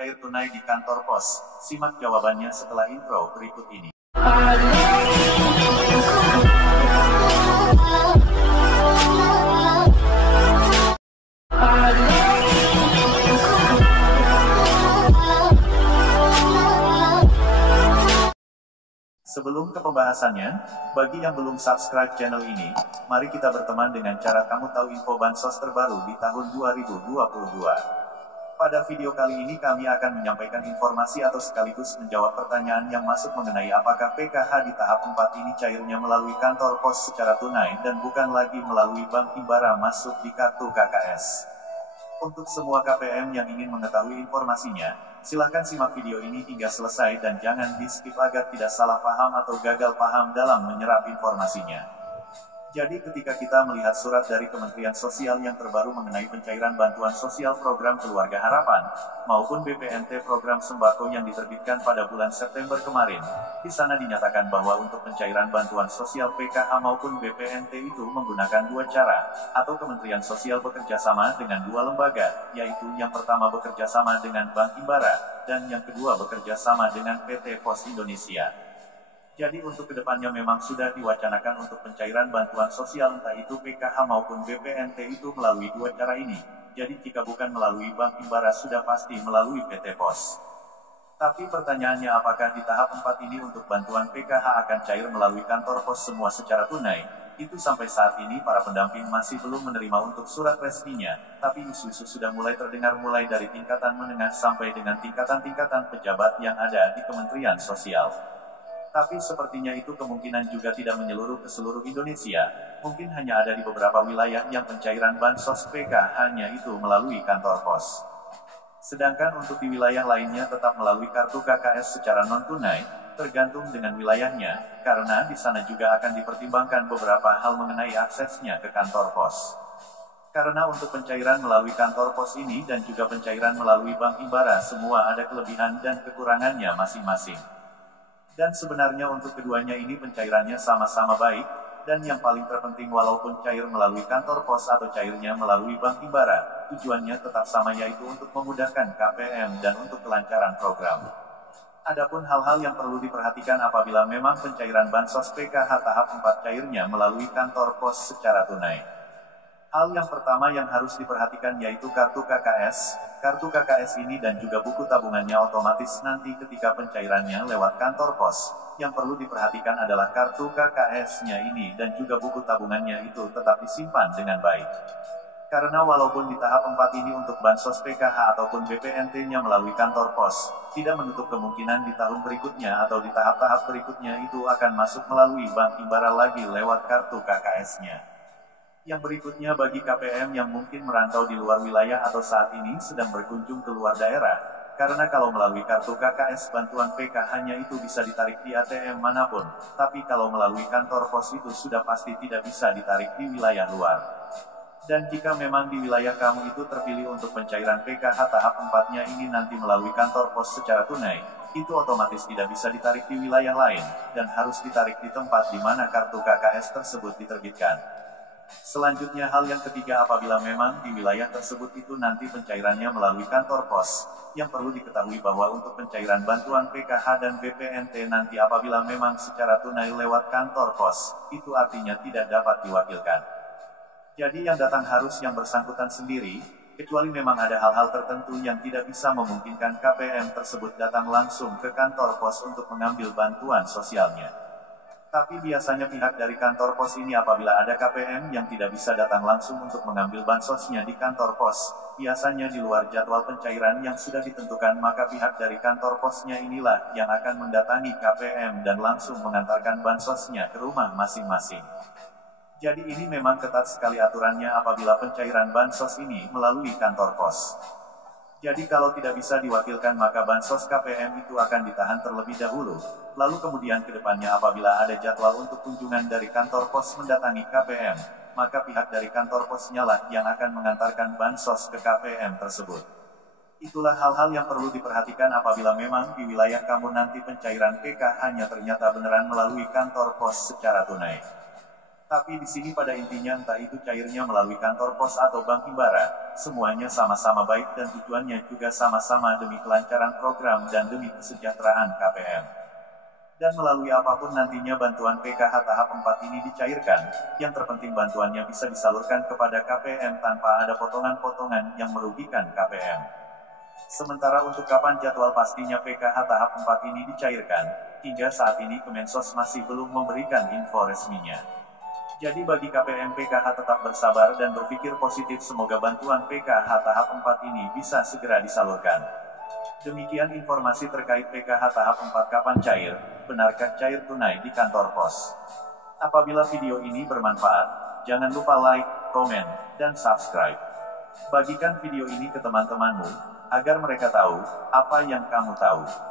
cair tunai di kantor pos? Simak jawabannya setelah intro berikut ini. Sebelum ke pembahasannya, bagi yang belum subscribe channel ini, mari kita berteman dengan cara kamu tahu info bansos terbaru di tahun 2022. Pada video kali ini kami akan menyampaikan informasi atau sekaligus menjawab pertanyaan yang masuk mengenai apakah PKH di tahap 4 ini cairnya melalui kantor pos secara tunai dan bukan lagi melalui bank himbara masuk di kartu KKS. Untuk semua KPM yang ingin mengetahui informasinya, silahkan simak video ini hingga selesai dan jangan di-skip agar tidak salah paham atau gagal paham dalam menyerap informasinya. Jadi ketika kita melihat surat dari Kementerian Sosial yang terbaru mengenai pencairan bantuan sosial program Keluarga Harapan, maupun BPNT program sembako yang diterbitkan pada bulan September kemarin, di sana dinyatakan bahwa untuk pencairan bantuan sosial PKH maupun BPNT itu menggunakan dua cara, atau Kementerian Sosial bekerja sama dengan dua lembaga, yaitu yang pertama bekerja sama dengan Bank Himbara, dan yang kedua bekerja sama dengan PT Pos Indonesia. Jadi untuk kedepannya memang sudah diwacanakan untuk pencairan bantuan sosial entah itu PKH maupun BPNT itu melalui dua cara ini. Jadi jika bukan melalui Bank Himbara sudah pasti melalui PT Pos. Tapi pertanyaannya apakah di tahap 4 ini untuk bantuan PKH akan cair melalui kantor pos semua secara tunai? Itu sampai saat ini para pendamping masih belum menerima untuk surat resminya, tapi isu-isu sudah mulai terdengar mulai dari tingkatan menengah sampai dengan tingkatan-tingkatan pejabat yang ada di Kementerian Sosial. Tapi sepertinya itu kemungkinan juga tidak menyeluruh ke seluruh Indonesia, mungkin hanya ada di beberapa wilayah yang pencairan bansos PK hanya itu melalui kantor pos. Sedangkan untuk di wilayah lainnya tetap melalui kartu KKS secara non-tunai, tergantung dengan wilayahnya, karena di sana juga akan dipertimbangkan beberapa hal mengenai aksesnya ke kantor pos. Karena untuk pencairan melalui kantor pos ini dan juga pencairan melalui Bank Himbara semua ada kelebihan dan kekurangannya masing-masing. Dan sebenarnya untuk keduanya ini pencairannya sama-sama baik, dan yang paling terpenting walaupun cair melalui kantor pos atau cairnya melalui Bank Himbara, tujuannya tetap sama yaitu untuk memudahkan KPM dan untuk kelancaran program. Adapun hal-hal yang perlu diperhatikan apabila memang pencairan bansos PKH tahap 4 cairnya melalui kantor pos secara tunai. Hal yang pertama yang harus diperhatikan yaitu kartu KKS. Kartu KKS ini dan juga buku tabungannya otomatis nanti ketika pencairannya lewat kantor pos. Yang perlu diperhatikan adalah kartu KKS-nya ini dan juga buku tabungannya itu tetap disimpan dengan baik. Karena walaupun di tahap 4 ini untuk bansos PKH ataupun BPNT-nya melalui kantor pos, tidak menutup kemungkinan di tahun berikutnya atau di tahap-tahap berikutnya itu akan masuk melalui Bank Himbara lagi lewat kartu KKS-nya. Yang berikutnya bagi KPM yang mungkin merantau di luar wilayah atau saat ini sedang berkunjung ke luar daerah, karena kalau melalui kartu KKS bantuan PKH-nya itu bisa ditarik di ATM manapun, tapi kalau melalui kantor pos itu sudah pasti tidak bisa ditarik di wilayah luar. Dan jika memang di wilayah kamu itu terpilih untuk pencairan PKH tahap 4-nya ini nanti melalui kantor pos secara tunai, itu otomatis tidak bisa ditarik di wilayah lain, dan harus ditarik di tempat di mana kartu KKS tersebut diterbitkan. Selanjutnya hal yang ketiga apabila memang di wilayah tersebut itu nanti pencairannya melalui kantor pos, yang perlu diketahui bahwa untuk pencairan bantuan PKH dan BPNT nanti apabila memang secara tunai lewat kantor pos, itu artinya tidak dapat diwakilkan. Jadi yang datang harus yang bersangkutan sendiri, kecuali memang ada hal-hal tertentu yang tidak bisa memungkinkan KPM tersebut datang langsung ke kantor pos untuk mengambil bantuan sosialnya. Tapi biasanya pihak dari kantor pos ini apabila ada KPM yang tidak bisa datang langsung untuk mengambil bansosnya di kantor pos, biasanya di luar jadwal pencairan yang sudah ditentukan maka pihak dari kantor posnya inilah yang akan mendatangi KPM dan langsung mengantarkan bansosnya ke rumah masing-masing. Jadi ini memang ketat sekali aturannya apabila pencairan bansos ini melalui kantor pos. Jadi kalau tidak bisa diwakilkan maka bansos KPM itu akan ditahan terlebih dahulu, lalu kemudian ke depannya apabila ada jadwal untuk kunjungan dari kantor pos mendatangi KPM, maka pihak dari kantor posnya lah yang akan mengantarkan bansos ke KPM tersebut. Itulah hal-hal yang perlu diperhatikan apabila memang di wilayah kamu nanti pencairan PK hanya ternyata beneran melalui kantor pos secara tunai. Tapi di sini pada intinya entah itu cairnya melalui kantor pos atau bank himbara, semuanya sama-sama baik dan tujuannya juga sama-sama demi kelancaran program dan demi kesejahteraan KPM. Dan melalui apapun nantinya bantuan PKH tahap 4 ini dicairkan, yang terpenting bantuannya bisa disalurkan kepada KPM tanpa ada potongan-potongan yang merugikan KPM. Sementara untuk kapan jadwal pastinya PKH tahap 4 ini dicairkan, hingga saat ini Kemensos masih belum memberikan info resminya. Jadi bagi KPM PKH tetap bersabar dan berpikir positif, semoga bantuan PKH tahap 4 ini bisa segera disalurkan. Demikian informasi terkait PKH tahap 4 kapan cair, benarkah cair tunai di kantor pos? Apabila video ini bermanfaat, jangan lupa like, komen, dan subscribe. Bagikan video ini ke teman-temanmu, agar mereka tahu apa yang kamu tahu.